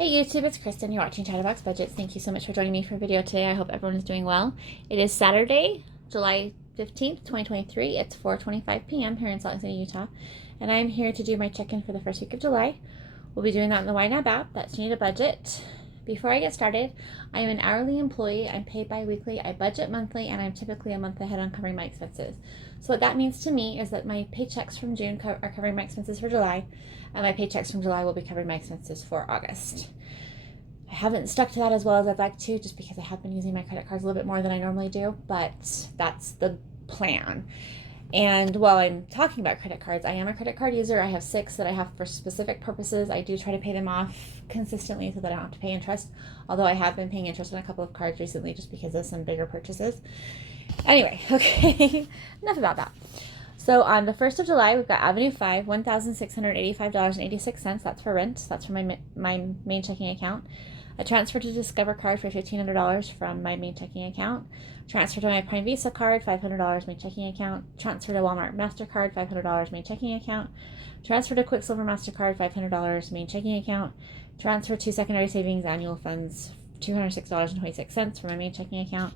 Hey YouTube, it's Kristin. You're watching Chatterbox Budgets. Thank you so much for joining me for a video today. I hope everyone is doing well. It is Saturday, July 15th, 2023. It's 4:25 p.m. here in Salt Lake City, Utah. And I'm here to do my check-in for the first week of July. We'll be doing that in the YNAB app. That's Need a Budget. Before I get started, I am an hourly employee. I'm paid bi-weekly. I budget monthly, and I'm typically a month ahead on covering my expenses. So what that means to me is that my paychecks from June are covering my expenses for July, and my paychecks from July will be covering my expenses for August. I haven't stuck to that as well as I'd like to, just because I have been using my credit cards a little bit more than I normally do, but that's the plan. And while I'm talking about credit cards, I am a credit card user. I have 6 that I have for specific purposes. I do try to pay them off consistently so that I don't have to pay interest, although I have been paying interest on a couple of cards recently just because of some bigger purchases. Anyway, okay, enough about that. So on the 1st of July, we've got Avenue 5, $1,685.86. That's for rent. That's from my main checking account. A transfer to Discover card for $1,500 from my main checking account. Transfer to my Prime Visa card, $500 main checking account. Transfer to Walmart MasterCard, $500 main checking account. Transfer to Quicksilver MasterCard, $500 main checking account. Transfer to Secondary Savings Annual Funds, $206.26 from my main checking account.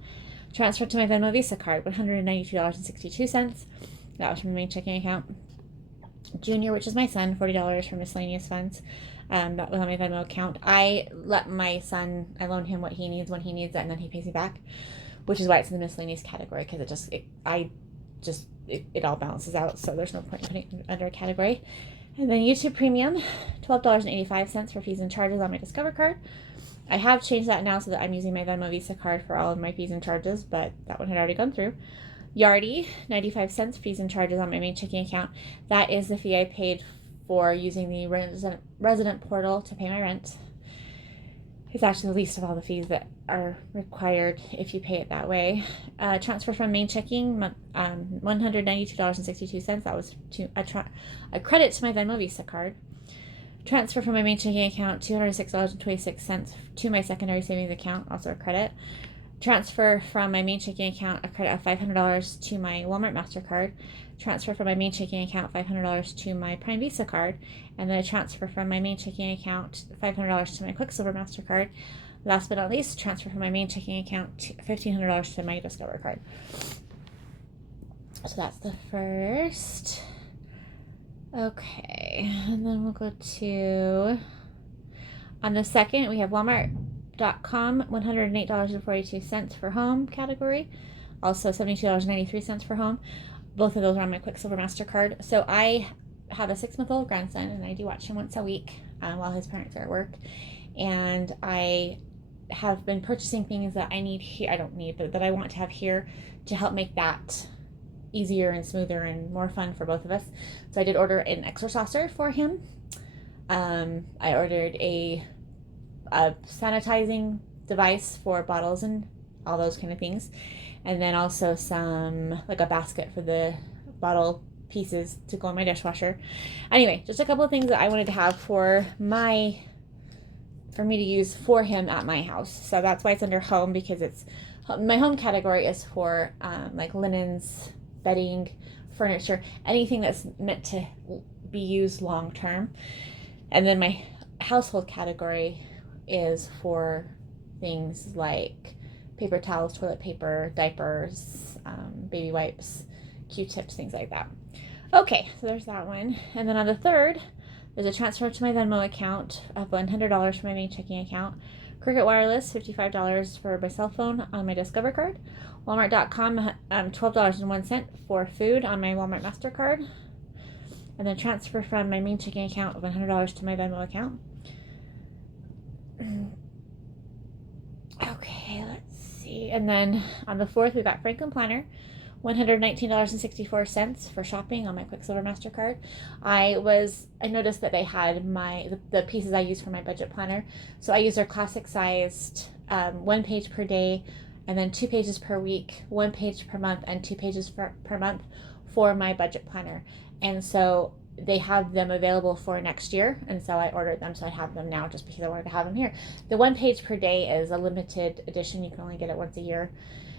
Transfer to my Venmo Visa card, $192.62. That was from my main checking account. Junior, which is my son, $40 for miscellaneous funds. That was on my Venmo account. I let my son, I loan him what he needs when he needs it, and then he pays me back, which is why it's in the miscellaneous category, because it all balances out, so there's no point in putting it under a category. And then YouTube Premium, $12.85 for fees and charges on my Discover card. I have changed that now so that I'm using my Venmo Visa card for all of my fees and charges, but that one had already gone through. Yardi, 95 cents fees and charges on my main checking account. That is the fee I paid for using the resident portal to pay my rent. It's actually the least of all the fees that are required if you pay it that way. Transfer from main checking, $192.62. That was a credit to my Venmo Visa card. Transfer from my main checking account, $206.26 to my secondary savings account, also a credit. Transfer from my main checking account, a credit of $500 to my Walmart MasterCard. Transfer from my main checking account, $500 to my Prime Visa card. And then a transfer from my main checking account, $500 to my Quicksilver MasterCard. Last but not least, transfer from my main checking account, $1,500 to my Discover card. So that's the first. Okay, and then we'll go to, on the second, we have Walmart.com, $108.42 for home category. Also $72.93 for home. Both of those are on my Quicksilver MasterCard. So I have a 6-month-old grandson, and I do watch him once a week while his parents are at work. And I have been purchasing things that I need here. I don't need, but that I want to have here to help make that easier and smoother and more fun for both of us. So I did order an exerciser for him. I ordered a sanitizing device for bottles and all those kind of things, and then also some, like a basket for the bottle pieces to go in my dishwasher. Anyway, just a couple of things that I wanted to have for me to use for him at my house. So that's why it's under home, because it's my home category is for like linens, bedding, furniture, anything that's meant to be used long term. And then my household category is for things like paper towels, toilet paper, diapers, baby wipes, Q-tips, things like that. Okay, so there's that one. And then on the third, there's a transfer to my Venmo account of $100 from my main checking account. Cricket Wireless, $55 for my cell phone on my Discover card. Walmart.com, $12.01 for food on my Walmart MasterCard. And then transfer from my main checking account of $100 to my Venmo account. Okay, let's see. And then on the 4th, we got Franklin Planner, $119.64 for shopping on my Quicksilver MasterCard. I noticed that they had the pieces I use for my budget planner. So I use their classic sized 1 page per day, and then 2 pages per week, 1 page per month, and 2 pages per month for my budget planner. And so they have them available for next year, and so I ordered them, so I have them now just because I wanted to have them here. The 1 page per day is a limited edition. You can only get it once a year,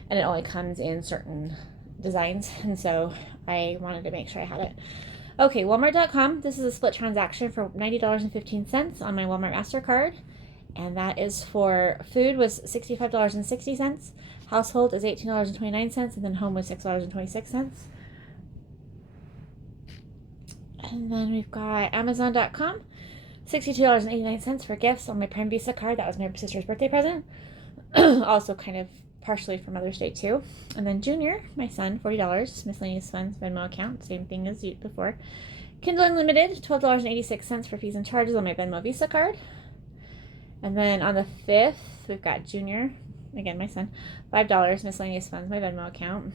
and it only comes in certain designs, and so I wanted to make sure I had it. Okay, Walmart.com. This is a split transaction for $90.15 on my Walmart MasterCard and that is for food was $65.60, household is $18.29, and then home was $6.26. And then we've got Amazon.com, $62.89 for gifts on my Prime Visa card. That was my sister's birthday present. Also kind of partially for Mother's Day too. And then Junior, my son, $40, miscellaneous funds, Venmo account, same thing as before. Kindle Unlimited, $12.86 for fees and charges on my Venmo Visa card. And then on the 5th, we've got Junior, again my son, $5 miscellaneous funds, my Venmo account.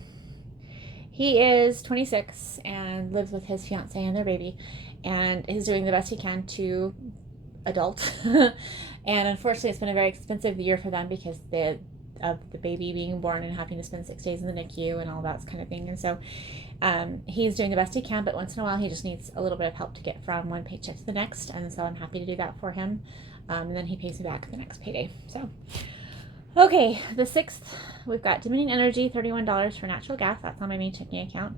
He is 26 and lives with his fiance and their baby, and he's doing the best he can to adult. And unfortunately, it's been a very expensive year for them because of the baby being born and having to spend 6 days in the NICU and all that kind of thing. And so he's doing the best he can, but once in a while he just needs a little bit of help to get from one paycheck to the next. And so I'm happy to do that for him. And then he pays me back the next payday. So, okay, the 6th, we've got Dominion Energy, $31 for natural gas. That's on my main checking account.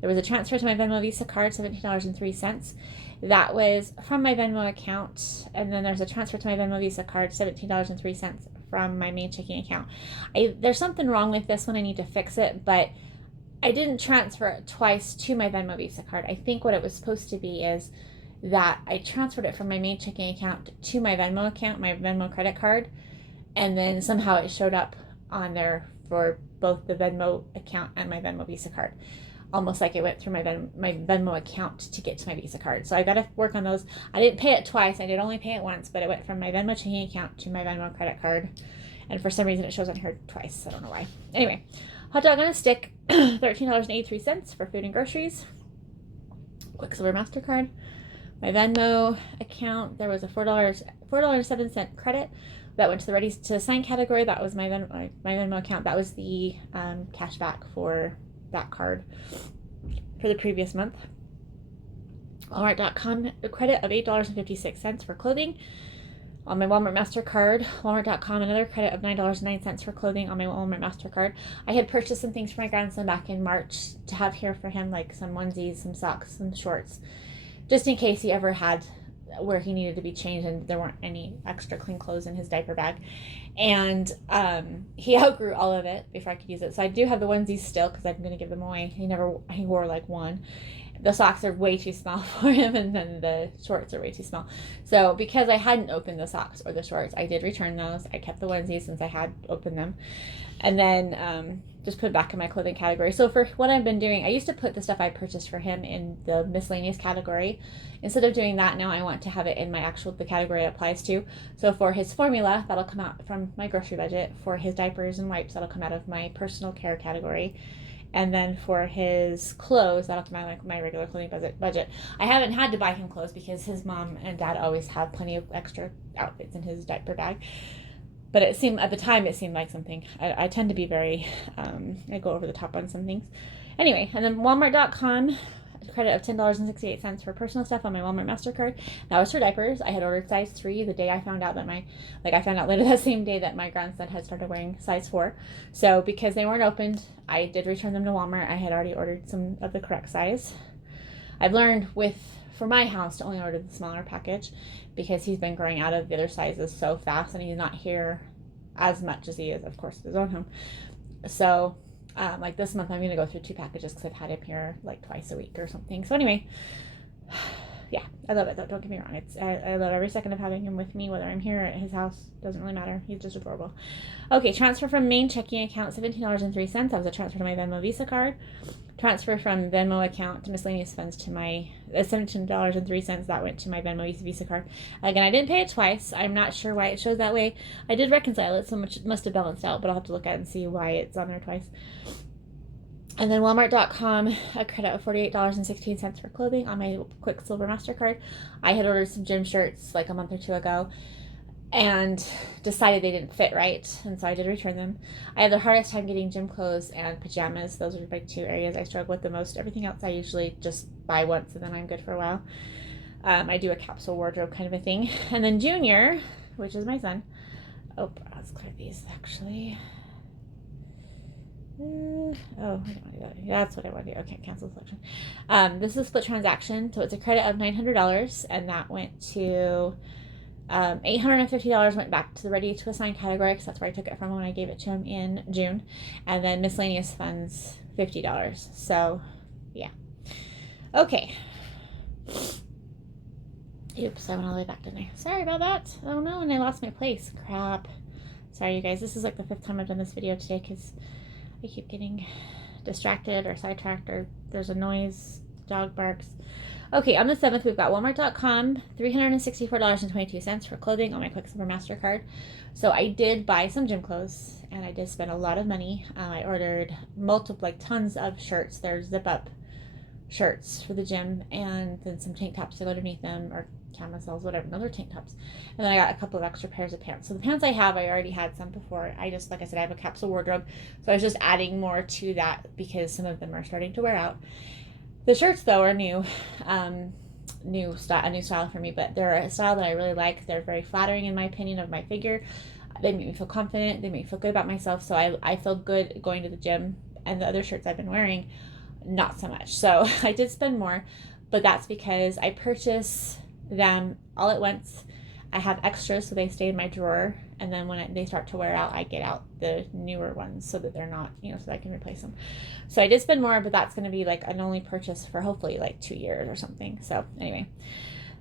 There was a transfer to my Venmo Visa card, $17.03. That was from my Venmo account. And then there's a transfer to my Venmo Visa card, $17.03 from my main checking account. There's something wrong with this one. I need to fix it, but I didn't transfer it twice to my Venmo Visa card. I think what it was supposed to be is that I transferred it from my main checking account to my Venmo account, my Venmo credit card, and then somehow it showed up on there for both the Venmo account and my Venmo Visa card. Almost like it went through my Venmo account to get to my Visa card. So I got to work on those. I didn't pay it twice. I did only pay it once, but it went from my Venmo checking account to my Venmo credit card. And for some reason it shows on here twice. I don't know why. Anyway, hot dog on a stick, $13.83 for food and groceries. Quicksilver MasterCard. My Venmo account, there was a $4.07 credit that went to the ready to sign category. That was my Venmo account. That was the cash back for that card for the previous month. Walmart.com, a credit of $8.56 for clothing on my Walmart MasterCard. Walmart.com, another credit of $9.09 for clothing on my Walmart MasterCard. I had purchased some things for my grandson back in March to have here for him, like some onesies, some socks, some shorts, just in case he ever had where he needed to be changed and there weren't any extra clean clothes in his diaper bag. And he outgrew all of it before I could use it. So I do have the onesies still because I'm going to give them away. He wore like one. The socks are way too small for him, and then the shorts are way too small. So because I hadn't opened the socks or the shorts, I did return those. I kept the onesies since I had opened them. And then just put it back in my clothing category. So for what I've been doing, I used to put the stuff I purchased for him in the miscellaneous category. Instead of doing that, now I want to have it in the category it applies to. So for his formula, that'll come out from my grocery budget. For his diapers and wipes, that'll come out of my personal care category. And then for his clothes, that'll come out of my regular clothing budget. I haven't had to buy him clothes because his mom and dad always have plenty of extra outfits in his diaper bag. But at the time it seemed like something. I tend to be very, I go over the top on some things. Anyway, and then Walmart.com, credit of $10.68 for personal stuff on my Walmart MasterCard. That was for diapers. I had ordered size 3 the day I found out that I found out later that same day that my grandson had started wearing size 4. So because they weren't opened, I did return them to Walmart. I had already ordered some of the correct size. I've learned for my house to only order the smaller package because he's been growing out of the other sizes so fast and he's not here as much as he is, of course, at his own home. So like this month I'm going to go through 2 packages because I've had him here like twice a week or something. So anyway, yeah, I love it though. Don't get me wrong. I love every second of having him with me, whether I'm here or at his house. Doesn't really matter. He's just adorable. Okay, transfer from main checking account, $17.03. That was a transfer to my Venmo Visa card. Transfer from Venmo account to miscellaneous funds to my $17.03. That went to my Venmo Visa card. Again, I didn't pay it twice. I'm not sure why it shows that way. I did reconcile it, so it must have balanced out, but I'll have to look at it and see why it's on there twice. And then Walmart.com, a credit of $48.16 for clothing on my Quicksilver MasterCard. I had ordered some gym shirts like a month or 2 ago and decided they didn't fit right, and so I did return them. I have the hardest time getting gym clothes and pajamas. Those are my 2 areas I struggle with the most. Everything else I usually just buy once and then I'm good for a while. I do a capsule wardrobe kind of a thing. And then Junior, which is my son. Oh, let's clear these actually. I don't want to do that. Yeah, that's what I want to do. Okay, cancel selection. This is a split transaction, so it's a credit of $900, and that went to $850 went back to the ready to assign category because that's where I took it from when I gave it to him in June. And then miscellaneous funds, $50. So, yeah. Okay. Oops, I went all the way back, didn't I? Sorry about that. Oh no, and I lost my place. Crap. Sorry, you guys. This is like the 5th time I've done this video today because I keep getting distracted or sidetracked or there's a noise, dog barks. Okay, on the 7th, we've got Walmart.com, $364.22 for clothing on my Quicksilver MasterCard. So I did buy some gym clothes and I did spend a lot of money. I ordered tons of shirts. There's zip-up shirts for the gym and then some tank tops to go underneath them or camisoles, whatever, other tank tops. And then I got a couple of extra pairs of pants. So the pants I have, I already had some before. I just, like I said, I have a capsule wardrobe. So I was just adding more to that because some of them are starting to wear out. The shirts though are new, a new style for me, but they're a style that I really like. They're very flattering in my opinion of my figure. They make me feel confident. They make me feel good about myself. So I feel good going to the gym, and the other shirts I've been wearing, not so much. So I did spend more, but that's because I purchase them all at once. I have extras so they stay in my drawer, and then when they start to wear out, I get out the newer ones so that they're not, so that I can replace them. So I did spend more, but that's going to be like an only purchase for hopefully like 2 years or something. So anyway,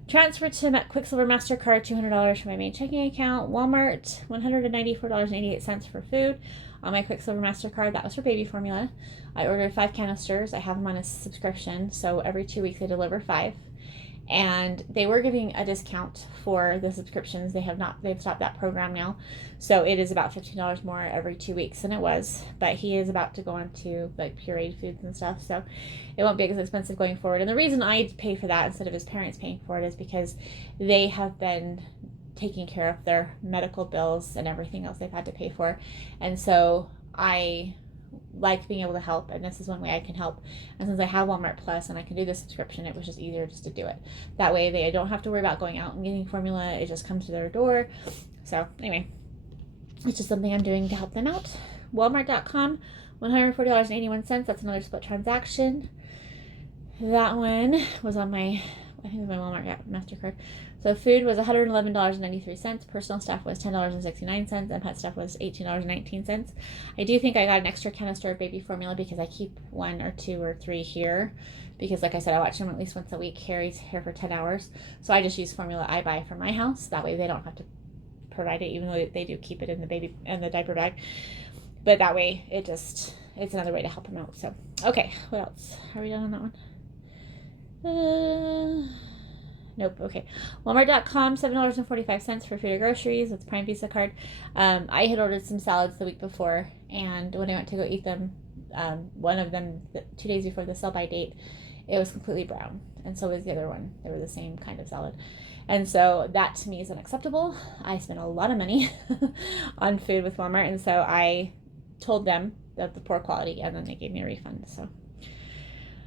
transfer to Quicksilver MasterCard, $200 for my main checking account. Walmart, $194.88 for food on my Quicksilver MasterCard. That was for baby formula. I ordered 5 canisters. I have them on a subscription, so every 2 weeks they deliver 5. And they were giving a discount for the subscriptions. They've stopped that program now. So it is about $15 more every 2 weeks than it was. But he is about to go on to like pureed foods and stuff. So it won't be as expensive going forward. And the reason I pay for that instead of his parents paying for it is because they have been taking care of their medical bills and everything else they've had to pay for. And so I like being able to help, and this is one way I can help. And since I have Walmart Plus and I can do the subscription, it was just easier just to do it. That way they don't have to worry about going out and getting formula. It just comes to their door. So anyway, it's just something I'm doing to help them out. Walmart.com, $140.81. That's another split transaction. That one was on my, I think it was my Walmart MasterCard. So food was $111.93. Personal stuff was $10.69. And pet stuff was $18.19. I do think I got an extra canister of baby formula because I keep 1 or 2 or 3 here. Because like I said, I watch him at least once a week. Harry's here for 10 hours. So I just use formula I buy from my house. That way they don't have to provide it, even though they do keep it in the diaper bag. But that way it's another way to help him out. So, okay, what else? Are we done on that one? Nope. Okay. Walmart.com, $7.45 for food or groceries. It's Prime Visa card. I had ordered some salads the week before, and when I went to go eat them, one of them 2 days before the sell-by date, it was completely brown, and so was the other one. They were the same kind of salad. And so that to me is unacceptable. I spent a lot of money on food with Walmart, and so I told them that the poor quality, and then they gave me a refund. So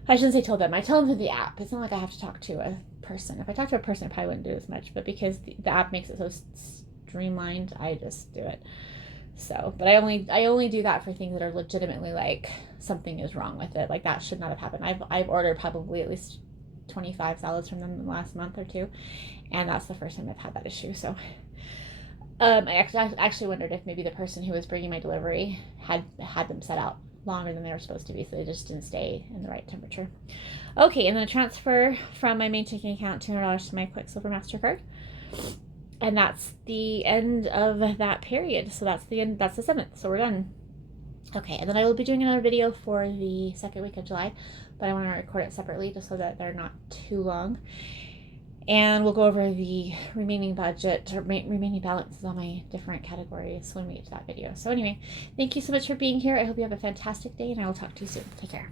I shouldn't say told them. I told them through the app. It's not like I have to talk to a person. If I talked to a person, I probably wouldn't do as much. But because the app makes it so streamlined, I just do it. So, but I only do that for things that are legitimately like something is wrong with it. Like that should not have happened. I've ordered probably at least 25 salads from them in the last month or two, and that's the first time I've had that issue. So I actually wondered if maybe the person who was bringing my delivery had them set out longer than they were supposed to be, so they just didn't stay in the right temperature. Okay, and then a transfer from my main checking account, $200 to my Quicksilver MasterCard. And that's the end of that period. So that's the end, that's the 7th, so we're done. Okay, and then I will be doing another video for the 2nd week of July, but I want to record it separately just so that they're not too long. And we'll go over the remaining budget or remaining balances on my different categories when we get to that video. So anyway, thank you so much for being here. I hope you have a fantastic day, and I will talk to you soon. Take care.